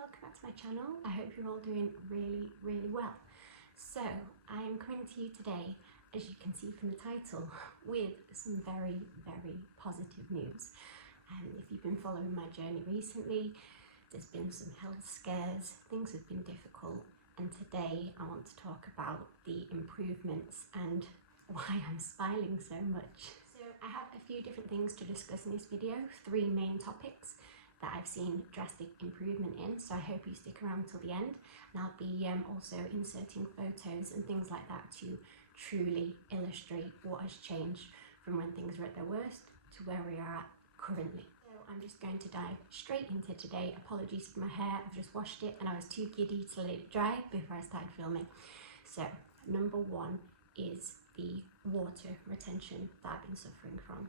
welcome back to my channel. I hope you're all doing really well. So I am coming to you today, as you can see from the title, with some very positive news. If you've been following my journey recently, there's been some health scares, things have been difficult, and today I want to talk about the improvements and why I'm smiling so much. So I have a few different things to discuss in this video, 3 main topics that I've seen drastic improvement in, so I hope you stick around till the end, and I'll be also inserting photos and things like that to truly illustrate what has changed from when things were at their worst to where we are at currently. So I'm just going to dive straight into today. Apologies for my hair, I've just washed it and I was too giddy to let it dry before I started filming. So number 1 is the water retention that I've been suffering from.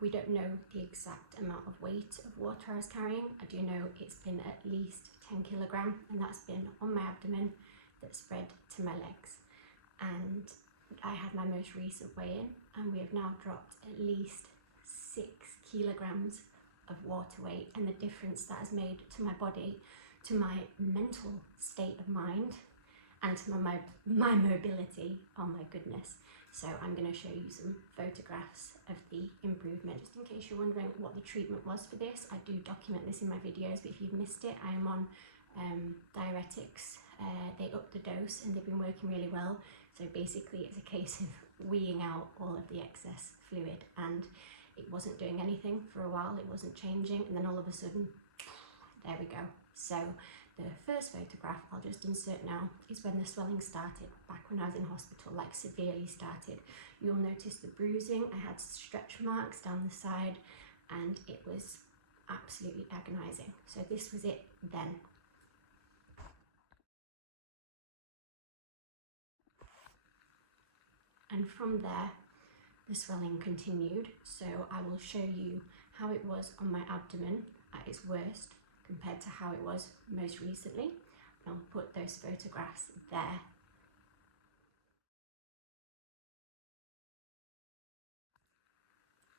We don't know the exact amount of weight of water I was carrying. I do know it's been at least 10 kilograms, and that's been on my abdomen that spread to my legs. And I had my most recent weigh-in, and we have now dropped at least 6 kilograms of water weight, and the difference that has made to my body, to my mental state of mind, and to my mobility. Oh my goodness. So I'm going to show you some photographs of the improvement. Just in case you're wondering what the treatment was for this, I do document this in my videos, but if you've missed it, I am on diuretics. They upped the dose and they've been working really well. So basically it's a case of weeing out all of the excess fluid, and it wasn't doing anything for a while, it wasn't changing, and then all of a sudden, there we go. So the first photograph I'll just insert now is when the swelling started, back when I was in hospital, like severely started. You'll notice the bruising, I had stretch marks down the side, and it was absolutely agonizing. So this was it then. And from there, the swelling continued. So I will show you how it was on my abdomen at its worst, compared to how it was most recently. I'll put those photographs there.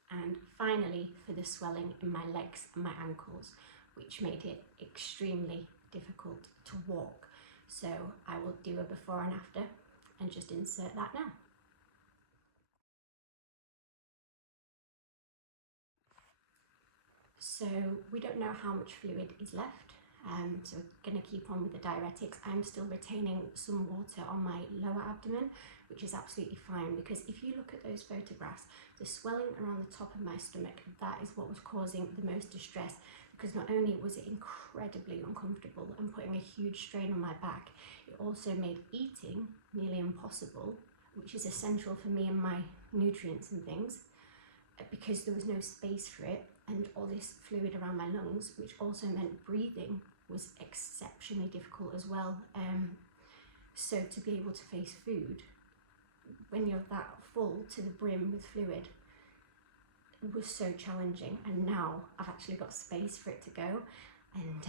And finally, for the swelling in my legs and my ankles, which made it extremely difficult to walk. So I will do a before and after and just insert that now. So we don't know how much fluid is left, so we're going to keep on with the diuretics. I'm still retaining some water on my lower abdomen, which is absolutely fine, because if you look at those photographs, the swelling around the top of my stomach, that is what was causing the most distress, because not only was it incredibly uncomfortable and putting a huge strain on my back, it also made eating nearly impossible, which is essential for me and my nutrients and things, because there was no space for it, and all this fluid around my lungs, which also meant breathing was exceptionally difficult as well. So to be able to face food when you're that full to the brim with fluid was so challenging, and now I've actually got space for it to go, and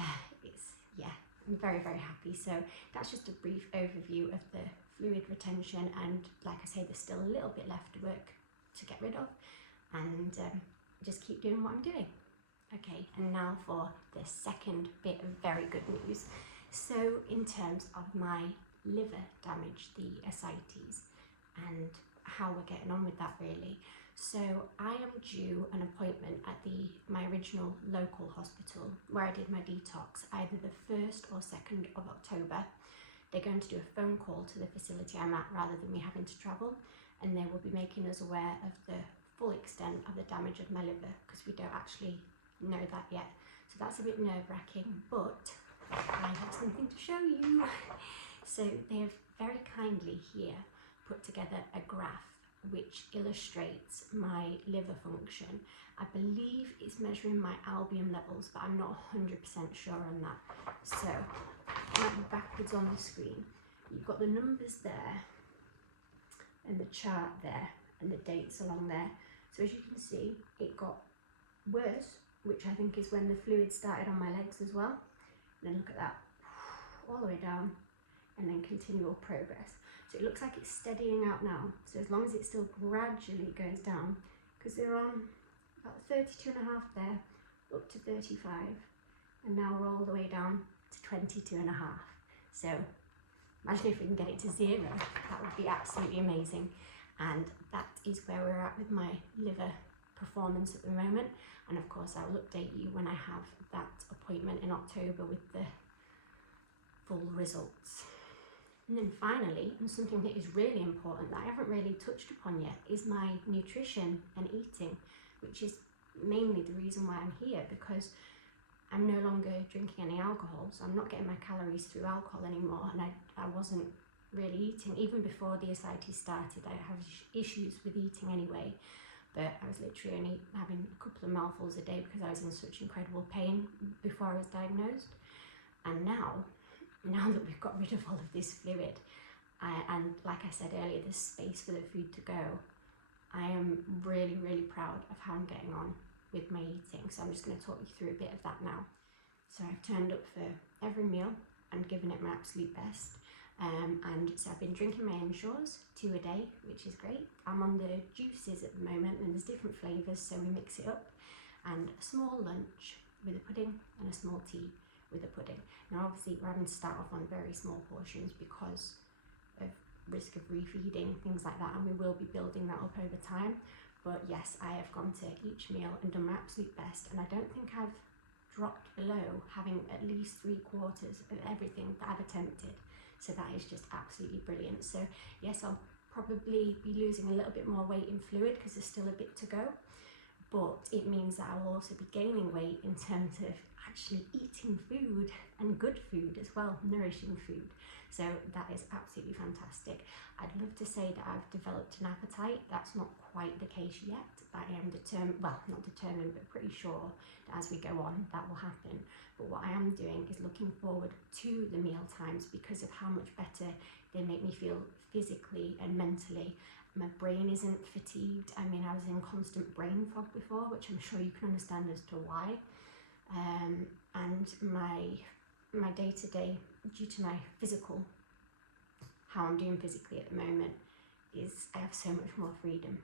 I'm very happy. So that's just a brief overview of the fluid retention, and like I say, there's still a little bit left to work to get rid of, and just keep doing what I'm doing. Okay, and now for the second bit of very good news. So in terms of my liver damage, the ascites, and how we're getting on with that really. So I am due an appointment at my original local hospital where I did my detox, either the 1st or 2nd of October. They're going to do a phone call to the facility I'm at rather than me having to travel, and they will be making us aware of the full extent of the damage of my liver, because we don't actually know that yet. So that's a bit nerve-wracking, but I have something to show you. So they have very kindly here put together a graph which illustrates my liver function. I believe it's measuring my albumin levels, but I'm not 100% sure on that. So I might be backwards on the screen. You've got the numbers there and the chart there and the dates along there. So as you can see, it got worse, which I think is when the fluid started on my legs as well. And then look at that, all the way down, and then continual progress. So it looks like it's steadying out now. So as long as it still gradually goes down, because they're on about 32.5 there, up to 35, and now we're all the way down to 22.5. So imagine if we can get it to 0, that would be absolutely amazing. And that is where we're at with my liver performance at the moment. And of course I will update you when I have that appointment in October with the full results. And then finally, and something that is really important that I haven't really touched upon yet, is my nutrition and eating, which is mainly the reason why I'm here, because I'm no longer drinking any alcohol, so I'm not getting my calories through alcohol anymore, and I wasn't really eating. Even before the ascites started, I have issues with eating anyway, but I was literally only having a couple of mouthfuls a day because I was in such incredible pain before I was diagnosed. And now that we've got rid of all of this fluid, and like I said earlier, there's space for the food to go, I am really, really proud of how I'm getting on with my eating. So I'm just going to talk you through a bit of that now. So I've turned up for every meal and given it my absolute best. And so I've been drinking my Ensures, 2 a day, which is great. I'm on the juices at the moment, and there's different flavours, so we mix it up. And a small lunch with a pudding and a small tea with a pudding. Now obviously we're having to start off on very small portions because of risk of refeeding, things like that, and we will be building that up over time. But yes, I have gone to each meal and done my absolute best, and I don't think I've dropped below having at least 3/4 of everything that I've attempted. So that is just absolutely brilliant. So yes, I'll probably be losing a little bit more weight in fluid because there's still a bit to go, but it means that I will also be gaining weight in terms of actually eating food, and good food as well, nourishing food. So that is absolutely fantastic. I'd love to say that I've developed an appetite. That's not quite the case yet. I am determined, well, not determined, but pretty sure that as we go on, that will happen. But what I am doing is looking forward to the meal times because of how much better they make me feel physically and mentally. My brain isn't fatigued. I mean, I was in constant brain fog before, which I'm sure you can understand as to why. And my day-to-day, due to my physical, how I'm doing physically at the moment, is I have so much more freedom.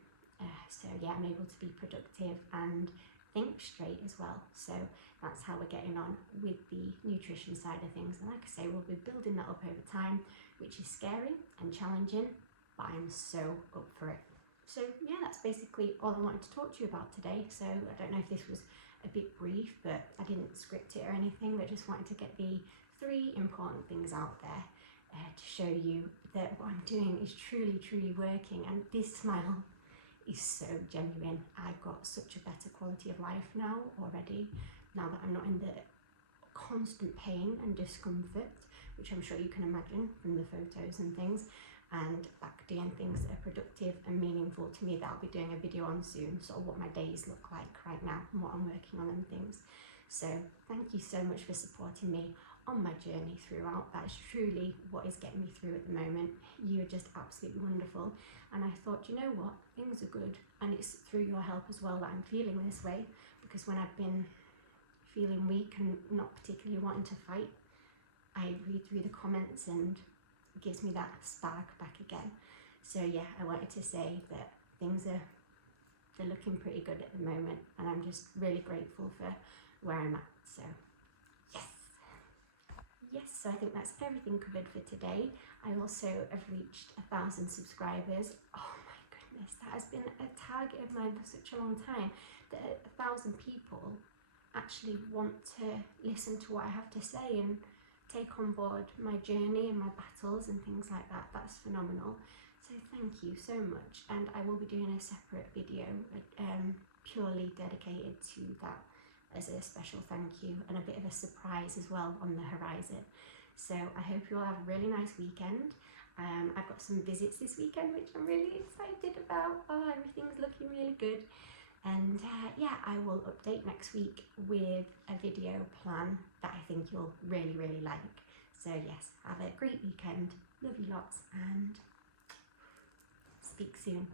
So yeah, I'm able to be productive and think straight as well. So that's how we're getting on with the nutrition side of things. And like I say, we'll be building that up over time, which is scary and challenging, but I'm so up for it. So yeah, that's basically all I wanted to talk to you about today. So I don't know if this was a bit brief, but I didn't script it or anything, but just wanted to get the 3 important things out there to show you that what I'm doing is truly, truly working. And this smile is so genuine. I've got such a better quality of life now already, now that I'm not in the constant pain and discomfort, which I'm sure you can imagine from the photos and things, and back doing things that are productive and meaningful to me that I'll be doing a video on soon, sort of what my days look like right now and what I'm working on and things. So thank you so much for supporting me on my journey throughout. That is truly what is getting me through at the moment. You're just absolutely wonderful, and I thought, you know what, things are good, and it's through your help as well that I'm feeling this way, because when I've been feeling weak and not particularly wanting to fight, I read through the comments and it gives me that spark back again. So yeah, I wanted to say that they're looking pretty good at the moment, and I'm just really grateful for where I'm at. So yes, so I think that's everything covered for today. I also have reached 1,000 subscribers. Oh my goodness, that has been a target of mine for such a long time, that 1,000 people actually want to listen to what I have to say and take on board my journey and my battles and things like that. That's phenomenal. So thank you so much, and I will be doing a separate video purely dedicated to that as a special thank you, and a bit of a surprise as well on the horizon. So I hope you all have a really nice weekend. I've got some visits this weekend which I'm really excited about. Oh, everything's looking really good. And yeah, I will update next week with a video plan that I think you'll really, really like. So yes, have a great weekend. Love you lots, and speak soon.